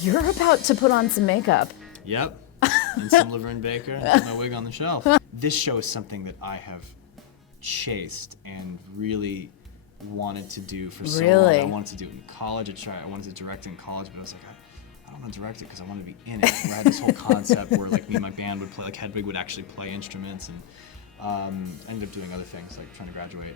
You're about to put on some makeup. Yep. And some Laverne Baker and put my wig on the shelf. This show is something that I have chased and really wanted to do for so long. I wanted to do it in college. I wanted to direct it in college, but I was like, I don't want to direct it because I want to be in it. Where I had this whole concept where like me and my band would play, like Hedwig would actually play instruments, and I ended up doing other things like trying to graduate.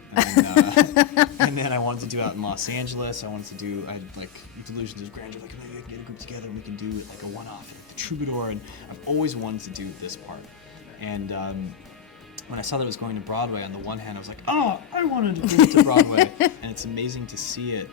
And then I wanted to do it out in Los Angeles. I had like delusions of grandeur, like maybe I can get a group together and we can do it like a one-off, like the Troubadour. And I've always wanted to do this part. And when I saw that it was going to Broadway, on the one hand I was like, oh, I wanted to bring it to Broadway. And it's amazing to see it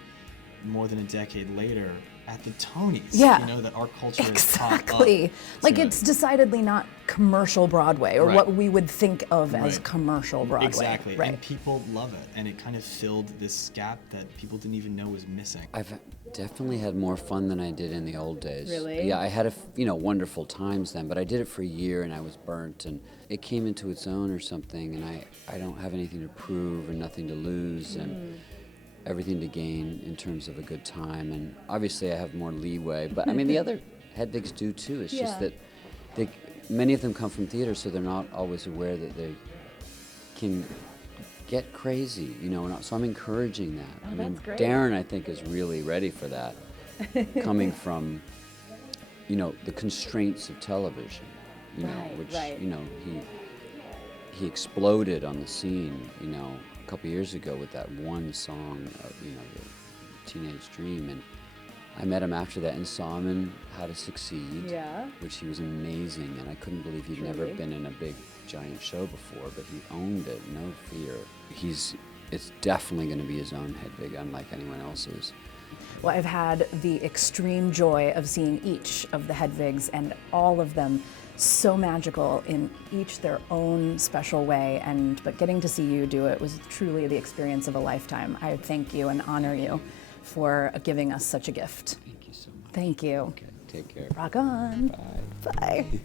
more than a decade later at the Tonys. Yeah. You know, that our culture is Exactly. Like it's decidedly not commercial Broadway, or what we would think of as commercial Broadway. Exactly. Right. And people love it. And it kind of filled this gap that people didn't even know was missing. I've definitely had more fun than I did in the old days. Really? Yeah, I had wonderful times then, but I did it for a year and I was burnt, and it came into its own or something, and I don't have anything to prove and nothing to lose. And everything to gain in terms of a good time, and obviously I have more leeway, but I mean the other Hedvigs do too. It's just that many of them come from theater, so they're not always aware that they can get crazy, so I'm encouraging that. Oh, that's great. Darren, I think, is really ready for that, coming from, the constraints of television, he exploded on the scene, a couple years ago with that one song, the Teenage Dream, and I met him after that and saw him in How to Succeed, which he was amazing, and I couldn't believe he'd never been in a big giant show before, but he owned it, no fear. It's definitely going to be his own Hedwig, unlike anyone else's. Well, I've had the extreme joy of seeing each of the Hedvigs, and all of them so magical in each their own special way, but getting to see you do it was truly the experience of a lifetime. I thank you and honor you for giving us such a gift. Thank you so much. Thank you. Okay, take care. Rock on. Bye. Bye.